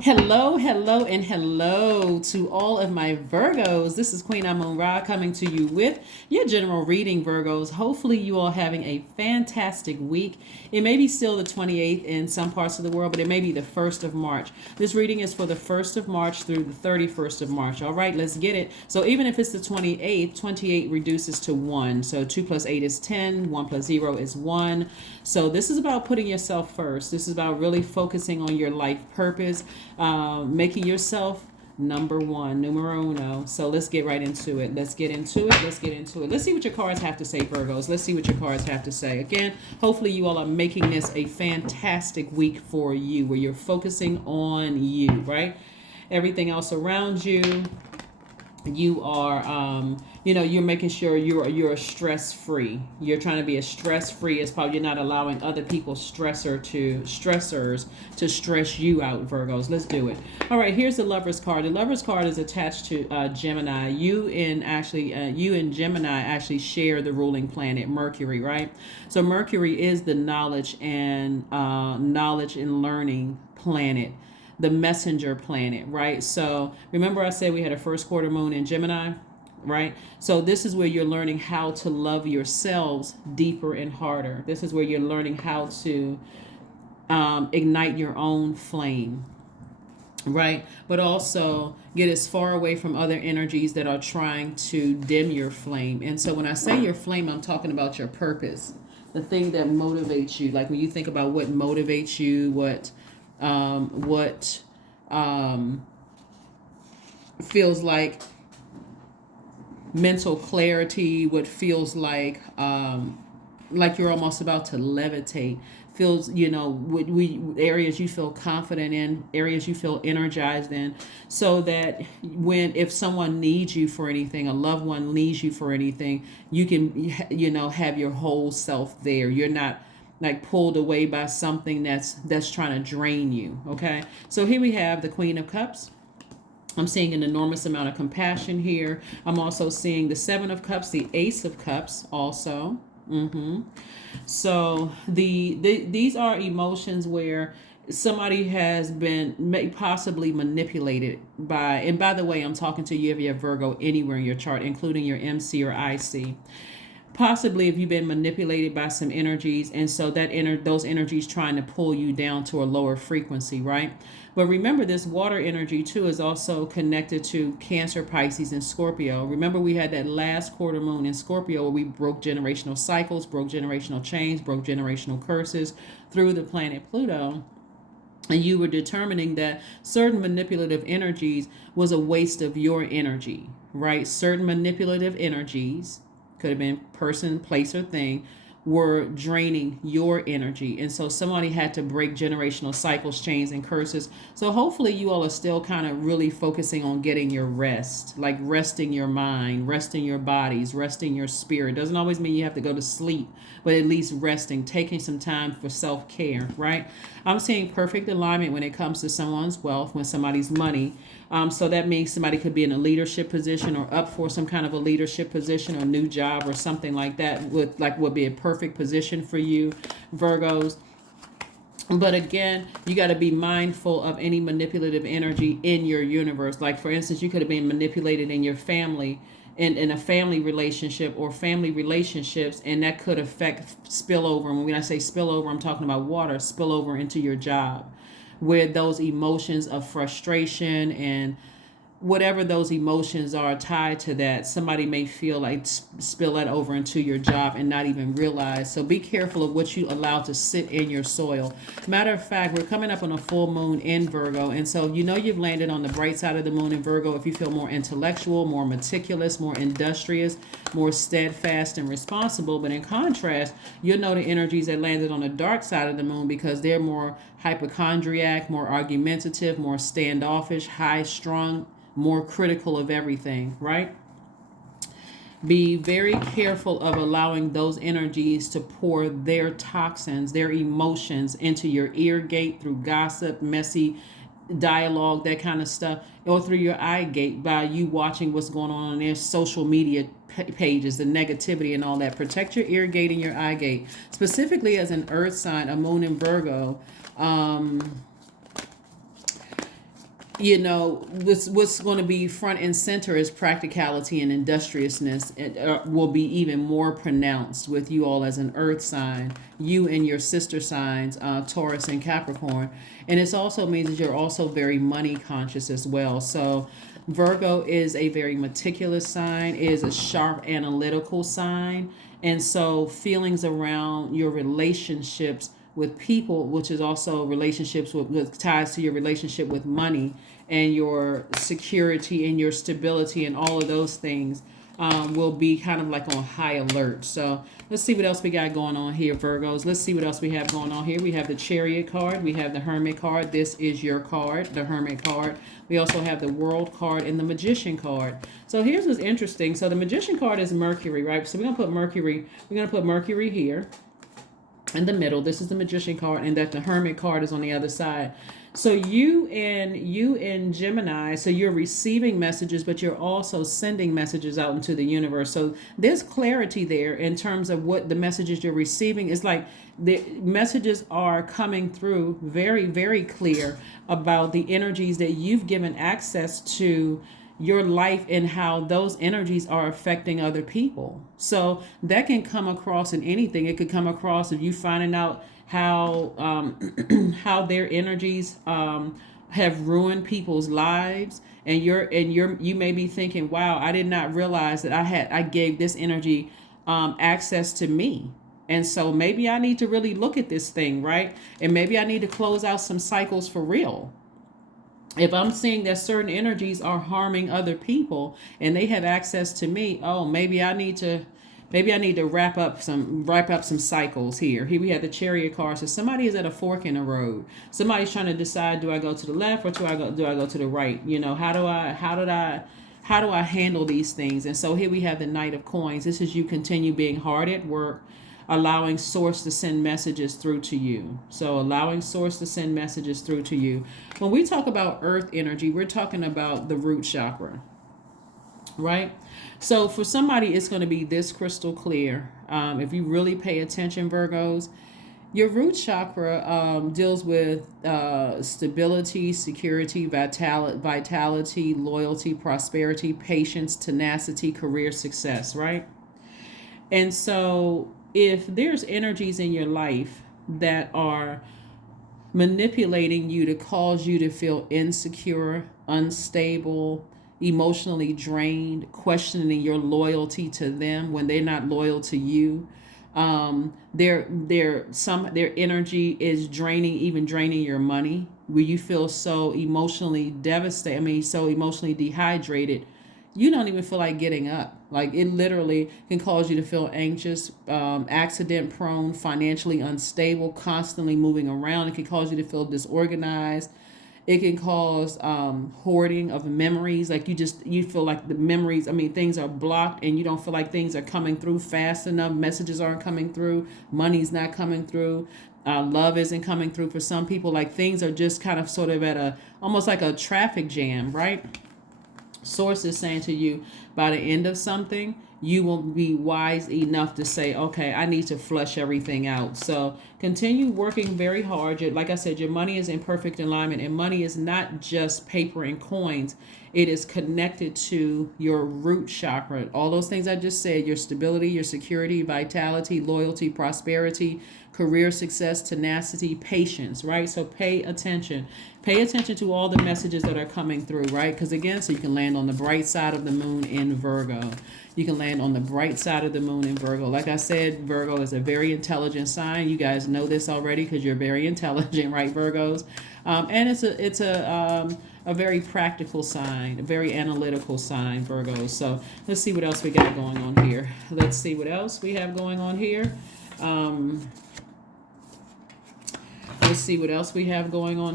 Hello, hello, and hello to all of my Virgos. This is Queen Amun Ra coming to you with your general reading, Virgos. Hopefully, you all having a fantastic week. It may be still the 28th in some parts of the world, but it may be the 1st of March. This reading is for the 1st of March through the 31st of March. All right, let's get it. So, even if it's the 28th, 28 reduces to 1. So, 2 plus 8 is 10, 1 plus 0 is 1. So, this is about putting yourself first. This is about really focusing on your life purpose. Making yourself number one, numero uno. So let's get right into it. Let's get into it. Let's get into it. Let's see what your cards have to say, Virgos. Let's see what your cards have to say. Again, hopefully you all are making this a fantastic week for you where you're focusing on you, right? Everything else around you, you are you're making sure you're stress free. You're trying to be as stress free as possible. You're not allowing other people's stressors to stress you out, Virgos. Let's do it. All right, here's the Lover's card. The Lover's card is attached to Gemini. You and Gemini actually share the ruling planet Mercury, right? So Mercury is the knowledge and learning planet, the messenger planet, right? So remember I said we had a first quarter moon in Gemini, right? So this is where you're learning how to love yourselves deeper and harder. This is where you're learning how to ignite your own flame, right? But also get as far away from other energies that are trying to dim your flame. And so when I say your flame, I'm talking about your purpose, the thing that motivates you. Like when you think about what motivates you, what feels like mental clarity, what feels like you're almost about to levitate, feels, areas you feel confident in, areas you feel energized in, so that if someone needs you for anything, a loved one needs you for anything, you can, have your whole self there. You're not like pulled away by something that's trying to drain you. Okay, so here we have the Queen of Cups. I'm seeing an enormous amount of compassion here. I'm also seeing the Seven of Cups, the Ace of Cups also. So these are emotions where somebody has been possibly manipulated by, and by the way, I'm talking to you if you have Virgo anywhere in your chart, including your MC or IC. Possibly if you've been manipulated by some energies, and so those energies trying to pull you down to a lower frequency, right? But remember, this water energy too is also connected to Cancer, Pisces, and Scorpio. Remember, we had that last quarter moon in Scorpio where we broke generational cycles, broke generational chains, broke generational curses through the planet Pluto. And you were determining that certain manipulative energies was a waste of your energy, right? Certain manipulative energies, could have been person, place, or thing, were draining your energy. And so somebody had to break generational cycles, chains, and curses. So hopefully you all are still kind of really focusing on getting your rest, like resting your mind, resting your bodies, resting your spirit. Doesn't always mean you have to go to sleep, but at least resting, taking some time for self-care, right? I'm seeing perfect alignment when it comes to someone's wealth, when somebody's money. So that means somebody could be in a leadership position or up for some kind of a leadership position or new job or something like that would be a perfect position for you, Virgos. But again, you got to be mindful of any manipulative energy in your universe. Like, for instance, you could have been manipulated in your family, in a family relationship or family relationships, and that could affect spillover. And when I say spillover, I'm talking about water, spillover into your job, where those emotions of frustration and whatever those emotions are tied to that, somebody may feel like spill that over into your job and not even realize. So be careful of what you allow to sit in your soil. Matter of fact, we're coming up on a full moon in Virgo, and so you've landed on the bright side of the moon in Virgo if you feel more intellectual, more meticulous, more industrious, more steadfast and responsible. But in contrast, you'll know the energies that landed on the dark side of the moon because they're more hypochondriac, more argumentative, more standoffish, high strung, more critical of everything, right? Be very careful of allowing those energies to pour their toxins, their emotions into your ear gate through gossip, messy dialogue, that kind of stuff, or through your eye gate by you watching what's going on their social media pages, the negativity and all that. Protect your ear gate and your eye gate. Specifically as an earth sign, a moon in Virgo, what's going to be front and center is practicality and industriousness. It will be even more pronounced with you all as an earth sign, you and your sister signs, Taurus and Capricorn. And it also means that you're also very money conscious as well. So Virgo is a very meticulous sign, is a sharp analytical sign. And so feelings around your relationships with people, which is also relationships with ties to your relationship with money and your security and your stability and all of those things, will be kind of like on high alert. So let's see what else we got going on here, Virgos. Let's see what else we have going on here. We have the Chariot card. We have the Hermit card. This is your card, the Hermit card. We also have the World card and the Magician card. So here's what's interesting. So the Magician card is Mercury, right? So we're going to put Mercury here in the middle. This is the Magician card, and that the Hermit card is on the other side. So you and Gemini, so you're receiving messages, but you're also sending messages out into the universe. So there's clarity there in terms of what the messages you're receiving is like. The messages are coming through very, very clear about the energies that you've given access to your life and how those energies are affecting other people. So that can come across in anything. It could come across if you finding out how how their energies have ruined people's lives, and you may be thinking, wow, I did not realize that I gave this energy access to me. And so maybe I need to really look at this thing, right? And maybe I need to close out some cycles for real. If I'm seeing that certain energies are harming other people and they have access to me, oh, maybe I need to wrap up some cycles here. Here we have the Chariot card. So somebody is at a fork in the road. Somebody's trying to decide, do I go to the left or do I go to the right? How do I handle these things? And so here we have the Knight of Coins. This is you continue being hard at work, allowing source to send messages through to you. So allowing source to send messages through to you. When we talk about earth energy, we're talking about the root chakra, right? So for somebody, it's going to be this crystal clear. If you really pay attention, Virgos, your root chakra deals with stability, security, vitality, loyalty, prosperity, patience, tenacity, career success, right? And so if there's energies in your life that are manipulating you to cause you to feel insecure, unstable, emotionally drained, questioning your loyalty to them when they're not loyal to you, their energy is draining your money, where you feel so emotionally devastated, so emotionally dehydrated, you don't even feel like getting up. Like, it literally can cause you to feel anxious, accident prone, financially unstable, constantly moving around. It can cause you to feel disorganized. It can cause hoarding of memories. Like you feel like the memories, things are blocked and you don't feel like things are coming through fast enough. Messages aren't coming through. Money's not coming through. Love isn't coming through for some people. Like, things are just kind of sort of at almost like a traffic jam, right? Source is saying to you, by the end of something, you will be wise enough to say, okay, I need to flush everything out. So continue working very hard. Like I said, your money is in perfect alignment, and money is not just paper and coins. It is connected to your root chakra. All those things I just said, your stability, your security, vitality, loyalty, prosperity, career success, tenacity, patience, right? So pay attention. Pay attention to all the messages that are coming through, right? Because again, so you can land on the bright side of the moon in Virgo. You can land on the bright side of the moon in Virgo. Like I said, Virgo is a very intelligent sign. You guys know this already because you're very intelligent, right, Virgos? And it's a very practical sign, a very analytical sign, Virgos. So let's see what else we got going on here. Let's see what else we have going on here. Let's see what else we have going on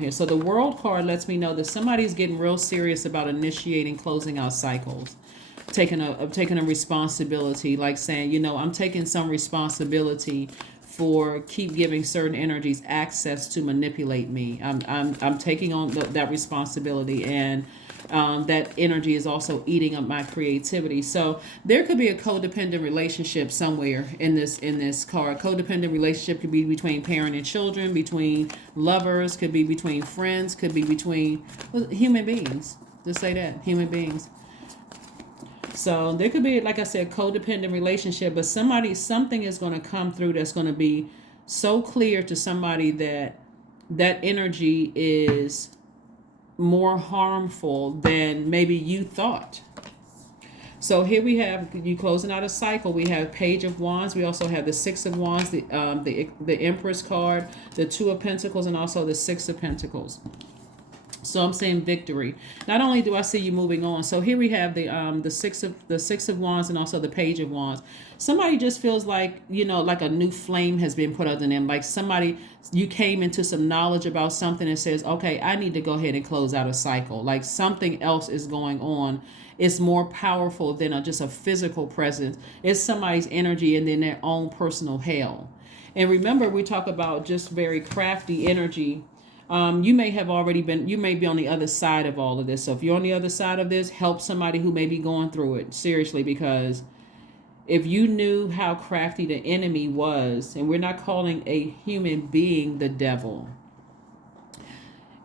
here. So the World card lets me know that somebody's getting real serious about initiating, closing out cycles, taking a responsibility, like saying, I'm taking some responsibility for keep giving certain energies access to manipulate me. I'm taking on that responsibility, and that energy is also eating up my creativity. So there could be a codependent relationship somewhere in this card. Codependent relationship could be between parent and children, between lovers, could be between friends, could be between human beings. Just say that, human beings. So there could be, like I said, codependent relationship, but something is going to come through that's going to be so clear to somebody that that energy is more harmful than maybe you thought. So here we have you closing out a cycle. We have Page of Wands. We also have the Six of Wands, the Empress card, the Two of Pentacles, and also the Six of Pentacles. So I'm saying victory. Not only do I see you moving on, so here we have the six of wands and also the Page of Wands. Somebody just feels like, like a new flame has been put under them. Like somebody, you came into some knowledge about something and says, okay, I need to go ahead and close out a cycle. Like something else is going on. It's more powerful than just a physical presence. It's somebody's energy and then their own personal hell. And remember, we talk about just very crafty energy. You may be on the other side of all of this. So if you're on the other side of this, help somebody who may be going through it. Seriously, because if you knew how crafty the enemy was, and we're not calling a human being the devil,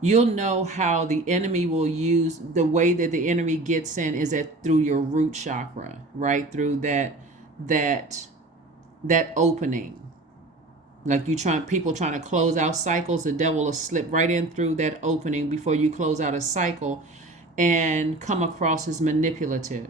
you'll know how the enemy will use, the way that the enemy gets in is that through your root chakra, right? Through that opening. Like people trying to close out cycles, the devil will slip right in through that opening before you close out a cycle and come across as manipulative,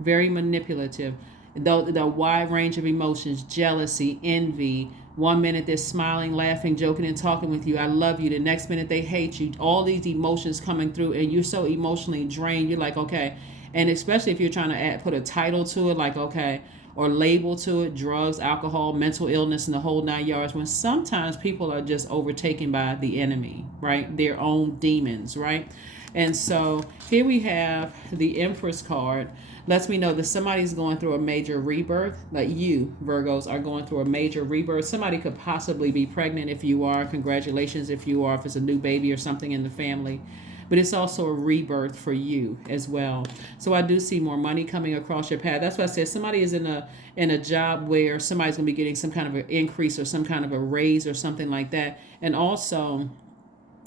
very manipulative. The wide range of emotions, jealousy, envy. One minute they're smiling, laughing, joking, and talking with you. I love you. The next minute they hate you. All these emotions coming through, and you're so emotionally drained. You're like, okay. And especially if you're trying to put a title to it, like, okay, or label to it, drugs, alcohol, mental illness, and the whole 9 yards, when sometimes people are just overtaken by the enemy, right? Their own demons, right? And so here we have the Empress card. Lets me know that somebody's going through a major rebirth. Like you, Virgos, are going through a major rebirth. Somebody could possibly be pregnant if you are. Congratulations if you are, if it's a new baby or something in the family. But it's also a rebirth for you as well. So I do see more money coming across your path. That's why I said somebody is in a job where somebody's going to be getting some kind of an increase or some kind of a raise or something like that. And also,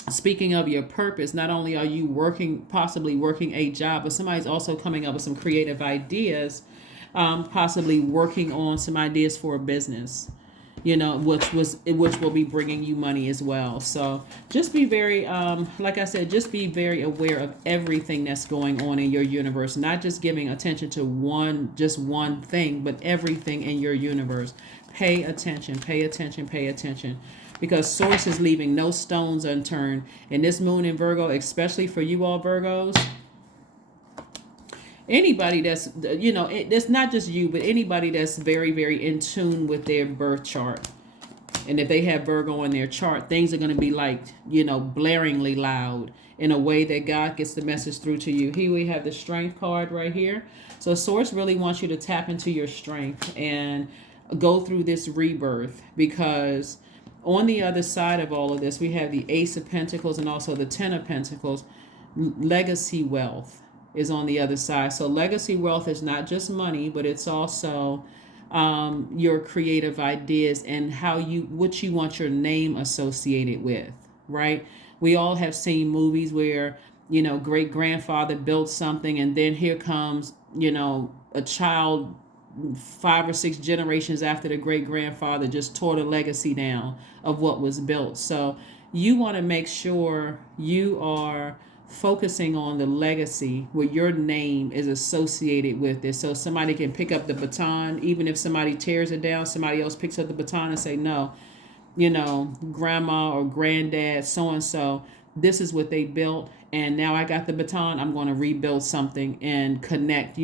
speaking of your purpose, not only are you possibly working a job, but somebody's also coming up with some creative ideas, possibly working on some ideas for a business, which will be bringing you money as well. So just be very, like I said, just be very aware of everything that's going on in your universe, not just giving attention to one thing, but everything in your universe. Pay attention, pay attention, pay attention. Because Source is leaving no stones unturned. And this moon in Virgo, especially for you all Virgos, anybody that's, it's not just you, but anybody that's very, very in tune with their birth chart. And if they have Virgo in their chart, things are going to be like, blaringly loud in a way that God gets the message through to you. Here we have the Strength card right here. So Source really wants you to tap into your strength and go through this rebirth, because on the other side of all of this, we have the Ace of Pentacles and also the Ten of Pentacles. Legacy wealth is on the other side. So legacy wealth is not just money, but it's also your creative ideas and what you want your name associated with, right? We all have seen movies where, great grandfather built something, and then here comes, a child 5 or 6 generations after the great grandfather just tore the legacy down of what was built. So you want to make sure you are focusing on the legacy where your name is associated with it. So somebody can pick up the baton, even if somebody tears it down, somebody else picks up the baton and say, no, grandma or granddad, so-and-so, this is what they built. And now I got the baton. I'm going to rebuild something and connect,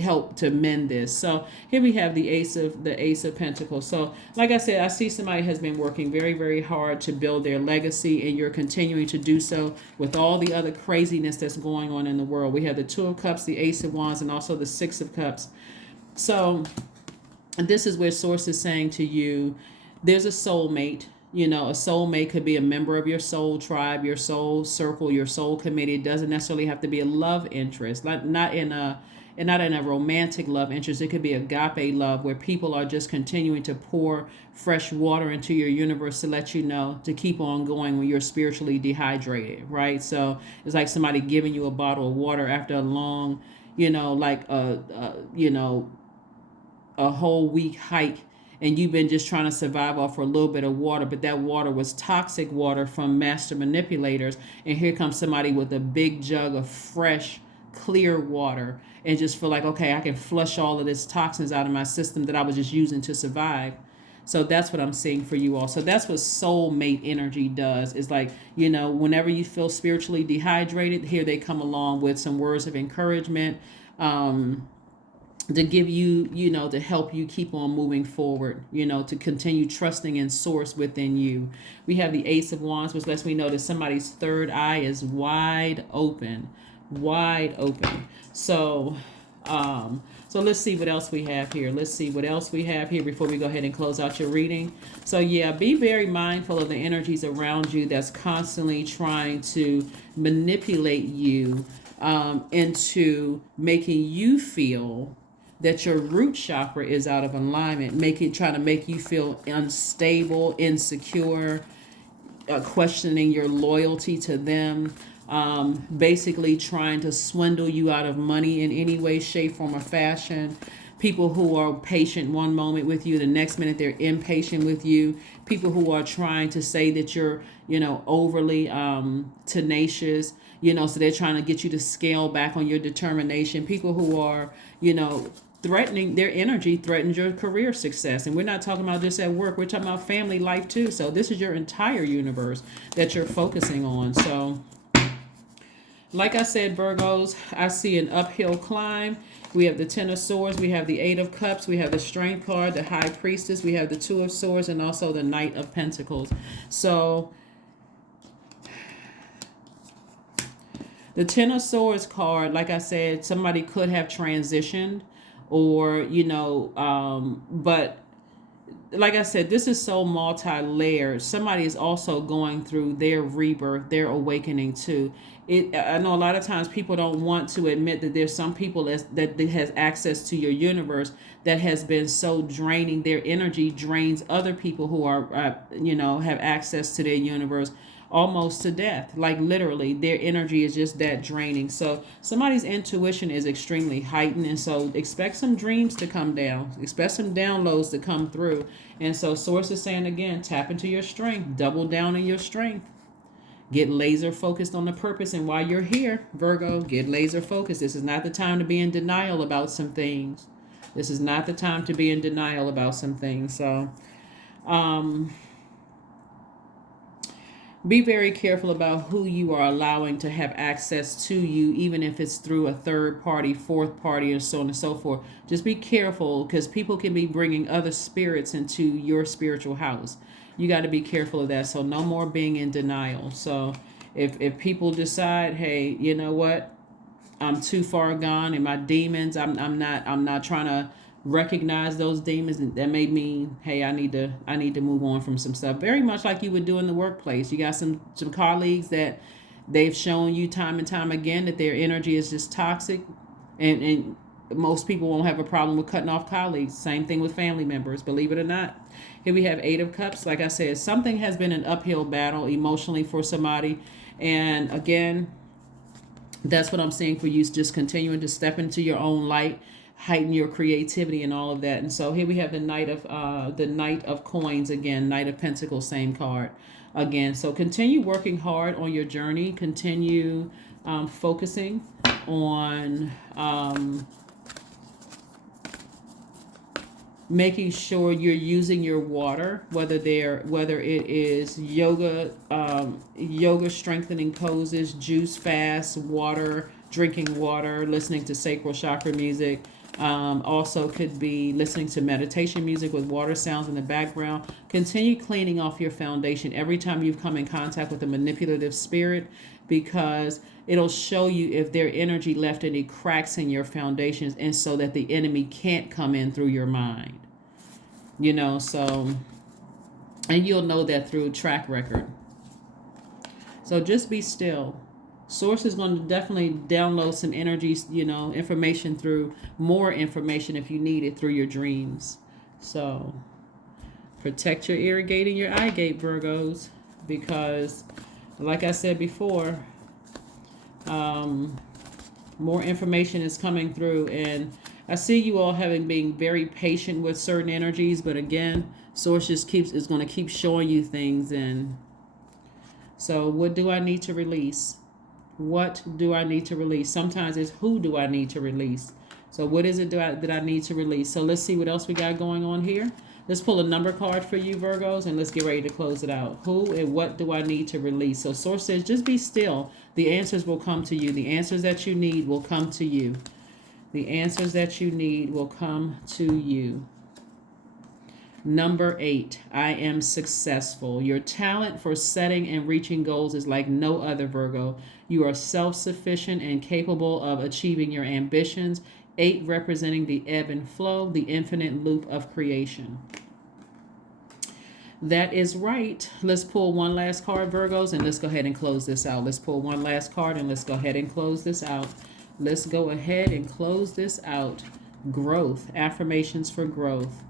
help to mend this. So here we have the Ace of Pentacles. So like I said, I see somebody has been working very, very hard to build their legacy, and you're continuing to do so with all the other craziness that's going on in the world. We have the Two of Cups, the Ace of Wands, and also the Six of Cups. So And this is where source is saying to you, there's a soulmate. You know, a soulmate could be a member of your soul tribe, your soul circle, your soul committee. It doesn't necessarily have to be a love interest, not in a and not in a romantic love interest. It could be agape love, where people are just continuing to pour fresh water into your universe to let you know to keep on going when you're spiritually dehydrated, right? So it's like somebody giving you a bottle of water after a long, like a whole week hike, and you've been just trying to survive off for a little bit of water, but that water was toxic water from master manipulators, and here comes somebody with a big jug of fresh clear water, and just feel like, okay, I can flush all of this toxins out of my system that I was just using to survive. So that's what I'm seeing for you all. So that's what soulmate energy does. Is like, whenever you feel spiritually dehydrated, here they come along with some words of encouragement, to give you, to help you keep on moving forward, to continue trusting in source within you. We have the Ace of Wands, which lets me know that somebody's third eye is wide open, wide open. So let's see what else we have here. Let's see what else we have here before we go ahead and close out your reading. So yeah, be very mindful of the energies around you that's constantly trying to manipulate you, into making you feel that your root chakra is out of alignment, trying to make you feel unstable, insecure, questioning your loyalty to them, basically trying to swindle you out of money in any way, shape, form, or fashion. People who are patient one moment with you, the next minute they're impatient with you. People who are trying to say that you're, overly tenacious, so they're trying to get you to scale back on your determination. People who are, threatening, their energy threatens your career success. And we're not talking about just at work, we're talking about family life too. So this is your entire universe that you're focusing on. So like I said, Virgos, I see an uphill climb. We have the Ten of Swords, we have the Eight of Cups, we have the Strength card, the High Priestess, we have the Two of Swords, and also the Knight of Pentacles. So the Ten of Swords card, like I said, somebody could have transitioned, or but like I said, this is so multi-layered. Somebody is also going through their rebirth, their awakening too. I know a lot of times people don't want to admit that there's some people that has access to your universe that has been so draining. Their energy drains other people who are, have access to their universe almost to death. Like literally, their energy is just that draining. So somebody's intuition is extremely heightened, and so expect some dreams to come down, expect some downloads to come through. And so source is saying again, tap into your strength, double down on your strength, get laser focused on the purpose. And while you're here, Virgo, get laser focused. This is not the time to be in denial about some things. This is not the time to be in denial about some things. So be very careful about who you are allowing to have access to you, even if it's through a third party, fourth party, and so on and so forth. Just be careful, because people can be bringing other spirits into your spiritual house. You got to be careful of that. So no more being in denial. So if people decide, hey, you know what, I'm too far gone, and my demons, I'm not trying to recognize those demons, and that may mean, hey, I need to move on from some stuff. Very much like you would do in the workplace. You got some colleagues that they've shown you time and time again that their energy is just toxic, and most people won't have a problem with cutting off colleagues. Same thing with family members, believe it or not. Here we have Eight of Cups. Like I said, something has been an uphill battle emotionally for somebody, and again, that's what I'm seeing for you, is just continuing to step into your own light, heighten your creativity and all of that. And so here we have the Knight of Coins again, Knight of Pentacles, same card again. So continue working hard on your journey. Continue focusing on making sure you're using your water, whether it is yoga strengthening poses, juice fasts, water, drinking water, listening to sacral chakra music. Also could be listening to meditation music with water sounds in the background. Continue cleaning off your foundation every time you've come in contact with a manipulative spirit, because it'll show you if their energy left any cracks in your foundations, and so that the enemy can't come in through your mind. So, and you'll know that through track record. So just be still. Source is going to definitely download some energies, information through more information if you need it through your dreams. So protect your ear gate and your eye gate, Virgos, because like I said before, more information is coming through, and I see you all having being very patient with certain energies, but again, source just is going to keep showing you things. And so what do I need to release? What do I need to release? Sometimes it's who do I need to release? So what is it that I need to release? So let's see what else we got going on here. Let's pull a number card for you, Virgos, and let's get ready to close it out. Who and what do I need to release? So Source says, just be still. The answers will come to you. The answers that you need will come to you. The answers that you need will come to you. Number 8, I am successful. Your talent for setting and reaching goals is like no other, Virgo. You are self-sufficient and capable of achieving your ambitions. 8 representing the ebb and flow, the infinite loop of creation. That is right. Let's pull one last card, Virgos, and let's go ahead and close this out. Let's pull one last card and let's go ahead and close this out. Let's go ahead and close this out. Growth. Affirmations for growth.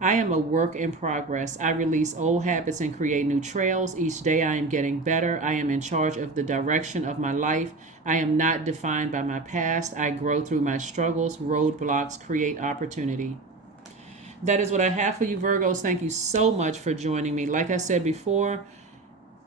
I am a work in progress. I release old habits and create new trails. Each day I am getting better. I am in charge of the direction of my life. I am not defined by my past. I grow through my struggles. Roadblocks create opportunity. That is what I have for you, Virgos. Thank you so much for joining me. Like I said before,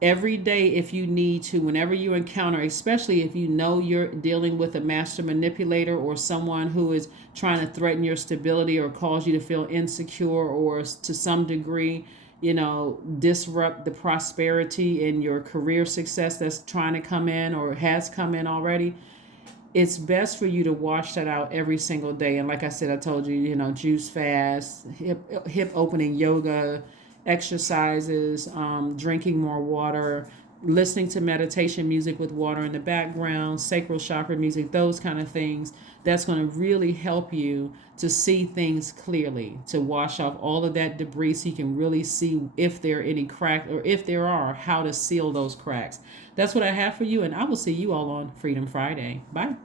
every day, if you need to, whenever you encounter, especially if you know you're dealing with a master manipulator or someone who is trying to threaten your stability or cause you to feel insecure or to some degree, disrupt the prosperity in your career success that's trying to come in or has come in already, it's best for you to wash that out every single day. And like I said, I told you, juice fast, hip opening yoga, exercises, drinking more water, listening to meditation music with water in the background, sacral chakra music, those kind of things. That's going to really help you to see things clearly, to wash off all of that debris so you can really see if there are any cracks, or if there are, how to seal those cracks. That's what I have for you, and I will see you all on Freedom Friday. Bye.